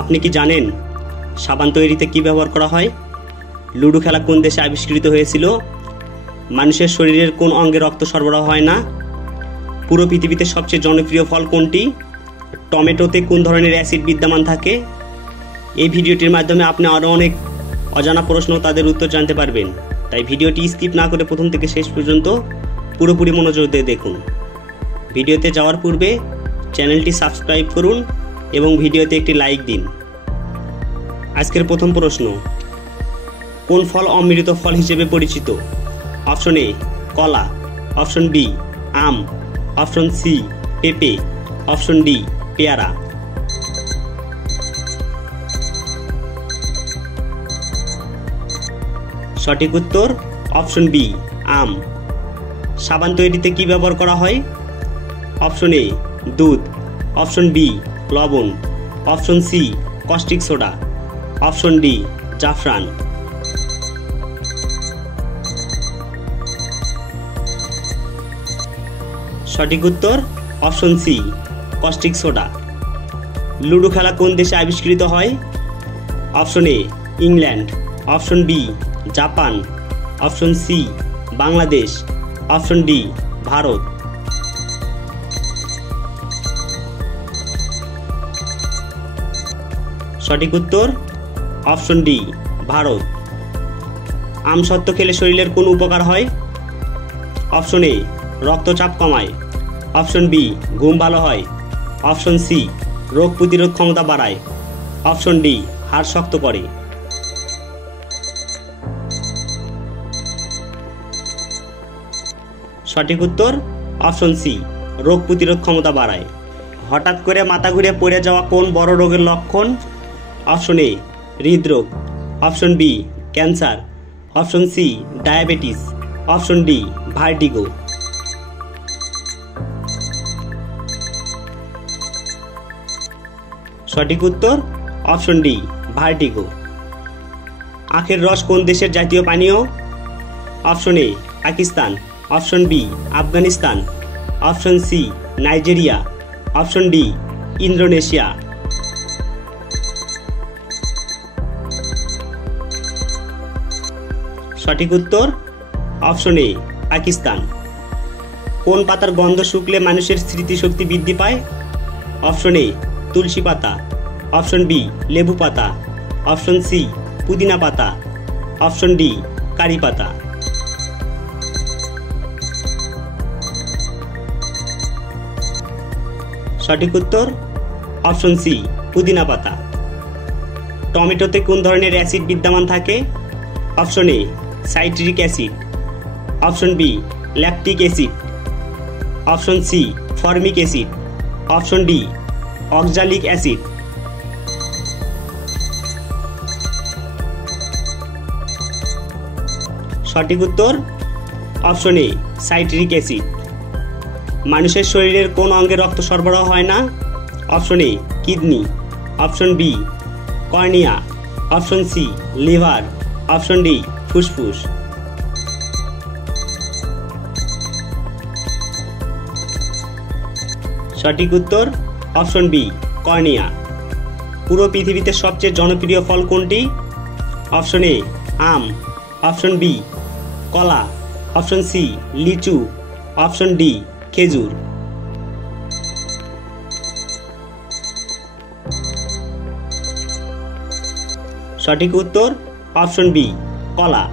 আপনি কি জানেন সাবান তৈরিতে কি ব্যবহার করা হয়? লুডো খেলা কোন দেশে আবিষ্কৃত হয়েছিল? মানুষের শরীরের কোন অঙ্গে রক্ত সরবরাহ হয় না? পুরো পৃথিবীতে সবচেয়ে জনপ্রিয় ফল কোনটি? টমেটোতে কোন ধরনের অ্যাসিড বিদ্যমান থাকে? এই ভিডিওটির মাধ্যমে আপনি আরও অনেক অজানা প্রশ্ন তাদের উত্তর জানতে পারবেন। তাই ভিডিওটি স্কিপ না করে প্রথম থেকে শেষ পর্যন্ত পুরোপুরি মনোযোগ দিয়ে দেখুন। ভিডিওতে যাওয়ার পূর্বে চ্যানেলটি সাবস্ক্রাইব করুন এবং ভিডিওতে একটি লাইক দিন। আজকের প্রথম প্রশ্ন, কোন ফল অমৃত ফল হিসেবে পরিচিত? অপশন এ কলা, অপশন বি আম, অপশন সি পেঁপে, অপশন ডি পেয়ারা। সঠিক উত্তর অপশন বি আম। সাবান তৈরিতে কি ব্যবহার করা হয়? অপশন এ দুধ, অপশন বি লবণ, option C caustic soda, option D জাফরান। সঠিক উত্তর option C caustic soda. Ludo খেলা কোন দেশে আবিষ্কৃত হয়? Option A England, option B Japan, option C Bangladesh, option D Bharat. সঠিক উত্তর অপশন ডি ভারত। আমসত্ত্ব খেলে শরীরের কোন উপকার হয়? অপশন এ রক্তচাপ কমায়, অপশন বি ঘুম ভালো হয়, অপশন সি রোগ প্রতিরোধ ক্ষমতা বাড়ায়, অপশন ডি হাড় শক্ত করে। সঠিক উত্তর অপশন সি রোগ প্রতিরোধ ক্ষমতা বাড়ায়। হঠাৎ করে মাথা ঘুরে পড়ে যাওয়া কোন বড় রোগের লক্ষণ? অপশন এ হৃদরোগ, option B cancer, option C diabetes, option D vertigo. সঠিক উত্তর অপশন ডি ভার্টিগো। আখের রস কোন দেশের জাতীয় পানীয়? Option A Pakistan, option B Afghanistan, option C Nigeria, option D Indonesia. সঠিক উত্তর অপশন এ পাকিস্তান। কোন পাতার গন্ধ শুকলে মানুষের স্মৃতিশক্তি বৃদ্ধি পায়? অপশন এ তুলসী পাতা, অপশন বি লেবু পাতা, অপশন সি পুদিনা পাতা, অপশন ডি কারি পাতা। সঠিক উত্তর অপশন সি পুদিনা পাতা। টমেটোতে কোন ধরনের অ্যাসিড বিদ্যমান থাকে? Option A citric acid, option B lactic acid, option C formic acid, option D oxalic acid. সঠিক উত্তর অপশন এ সাইট্রিক অ্যাসিড। মানুষের শরীরের কোন অঙ্গে রক্ত সরবরাহ হয় না? Option A kidney, option B cornea, option C liver, option D ফুসফুস। সঠিক উত্তর অপশন বি কর্নিয়া। পুরো পৃথিবীতে সবচেয়ে জনপ্রিয় ফল কোনটি? অপশন এ আম, অপশন বি কলা, অপশন সি লিচু, অপশন ডি খেজুর। সঠিক উত্তর অপশন বি কলা।